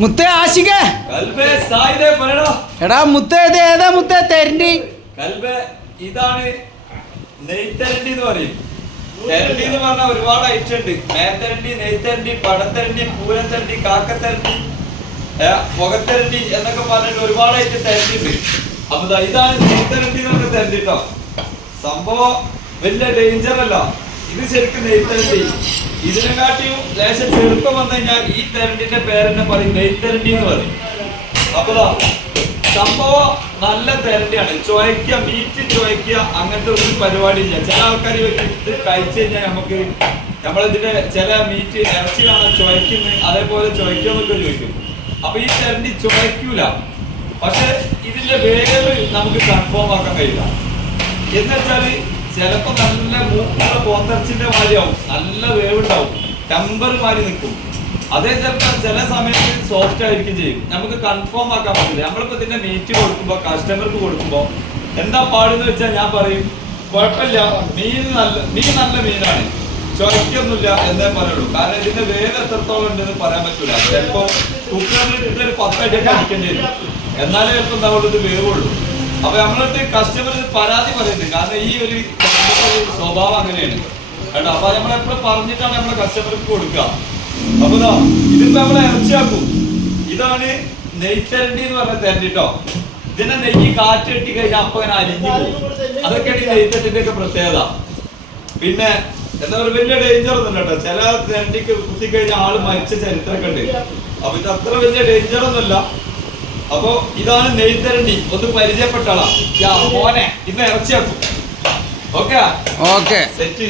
മുത്തേ ആശികേ. എടാ മുത്തേ ഇത് ഏതാ മുത്തേ? തെരണ്ടി. കൽബേ ഇതാണ് നെയ്ത്തരണ്ടി എന്ന് പറയും. തെരണ്ടി എന്ന് പറഞ്ഞാൽ ഒരുപാട് ഐറ്റം ഉണ്ട്. മേത്തരണ്ടി നെയ്ത്തരണ്ടി പടത്തരണ്ടി പൂരത്തരണ്ടി കാക്കത്തരണ്ടി പുകത്തരണ്ടി എന്നൊക്കെ പറഞ്ഞിട്ട് ഒരുപാട് ഐറ്റം തെരണ്ടി ഉണ്ട്. അപ്പൊ ഇതാണ് നെയ്ത്തരണ്ടി എന്ന് പറഞ്ഞ തരണ്ടി കേട്ടോ സംഭവം വലിയ ഡേഞ്ചർ അല്ല. ഇത് ശരിക്കും നെയ്ത്തരണ്ടി ഇതിനെക്കാട്ടിയും ലേശം ചെറുപ്പം വന്നു കഴിഞ്ഞാൽ ഈ തെരണ്ടിന്റെ പേരെന്നെ പറയും നെയ്ത്തരണ്ടി എന്ന് പറയും. അപ്പൊ ദാ സംഭവം നല്ല തെരണ്ടിയാണ്. ചുവയ്ക്കുക മീറ്റ് ചുവയ്ക്കുക അങ്ങനത്തെ ഒരു പരിപാടി ഇല്ല ചില ആൾക്കാർ വെച്ചിട്ട് കഴിച്ചു കഴിഞ്ഞാൽ നമുക്ക് നമ്മളിതിന്റെ ചില മീറ്റ് ഇറച്ചി ചുവയ്ക്കുന്നത്? അതേപോലെ ചോയ്ക്കുമെന്നൊക്കെ ചോദിക്കും. അപ്പൊ ഈ തെരണ്ടി ചോയ്ക്കൂല പക്ഷെ ഇതിന്റെ വേഗത നമുക്ക് കൺഫേം ആക്കാൻ കഴിയില്ല. എന്നുവെച്ചാൽ ചിലപ്പോ നല്ല മൂക്കുള്ള പോത്തർച്ചിന്റെ മാതിരിയാവും. നല്ല വേവുണ്ടാവും. ടെമ്പർ മാറി നിൽക്കും അതേ ചിലപ്പോ ചില സമയത്ത് സോഫ്റ്റ് ആയിരിക്കും ചെയ്യും. നമുക്ക് കൺഫേം ആക്കാൻ പറ്റില്ല. നമ്മളിപ്പോ ഇതിന്റെ മീറ്റ് കൊടുക്കുമ്പോ കസ്റ്റമർക്ക് കൊടുക്കുമ്പോ എന്താ പാടെന്ന് വെച്ചാൽ ഞാൻ പറയും കുഴപ്പമില്ല. മീൻ നല്ല മീൻ നല്ല മീനാണ്. ചൊരക്കൊന്നുമില്ല എന്നേ പറയുള്ളൂ. കാരണം ഇതിന്റെ വേവ് എത്രത്തോളം ഉണ്ടെന്ന് പറയാൻ പറ്റൂല. ചിലപ്പോ കുക്കറിൽ ഇട്ടൊരു പത്തടിയൊക്കെ അടിക്കേണ്ടി വരും. എന്നാലേ ചിലപ്പോ എന്താ ഇത് വേവുള്ളൂ. അപ്പൊ നമ്മളിട്ട് കസ്റ്റമർ പരാതി പറയുന്നുണ്ട്. കാരണം ഈ ഒരു സ്വഭാവം അങ്ങനെയാണ്. കേട്ടോ? അപ്പൊ നമ്മളെപ്പോഴും പറഞ്ഞിട്ടാണ് നമ്മളെ കസ്റ്റമർക്ക് കൊടുക്കുക. അപ്പൊ ഇതാ ഇതിപ്പോ നമ്മളെ ഇറച്ചിയാക്കും. ഇതാണ് നെയ്ത്തരണ്ടി എന്ന് പറഞ്ഞ തരണ്ടി കേട്ടോ ഇതിനെ നെയ്യ് കാറ്റ് കെട്ടി കഴിഞ്ഞാൽ അപ്പൊ അങ്ങനെ അരിഞ്ഞു അതൊക്കെയാണ് ഈ നെയ്ത്തരണ്ടിന്റെ ഒക്കെ പ്രത്യേകത. പിന്നെ എന്താ പറയുക വലിയ ഡേഞ്ചർ ഒന്നും കേട്ടോ ചില തെരണ്ടിക്ക് കുത്തി കഴിഞ്ഞാൽ ആൾ മരിച്ച ചരിത്രമൊക്കെ ഉണ്ട്. അപ്പൊ ഇത് അത്ര വലിയ ഡേഞ്ചർ ഒന്നുമല്ല അപ്പൊ ഇതാണ് നെയ്ത്തരണ്ടി. ഒന്ന് പരിചയപ്പെട്ടാളാ മോനെ ഇന്ന് ഇറച്ചിയാക്കും. ഓക്കെ. ഓക്കെ. സെറ്റ്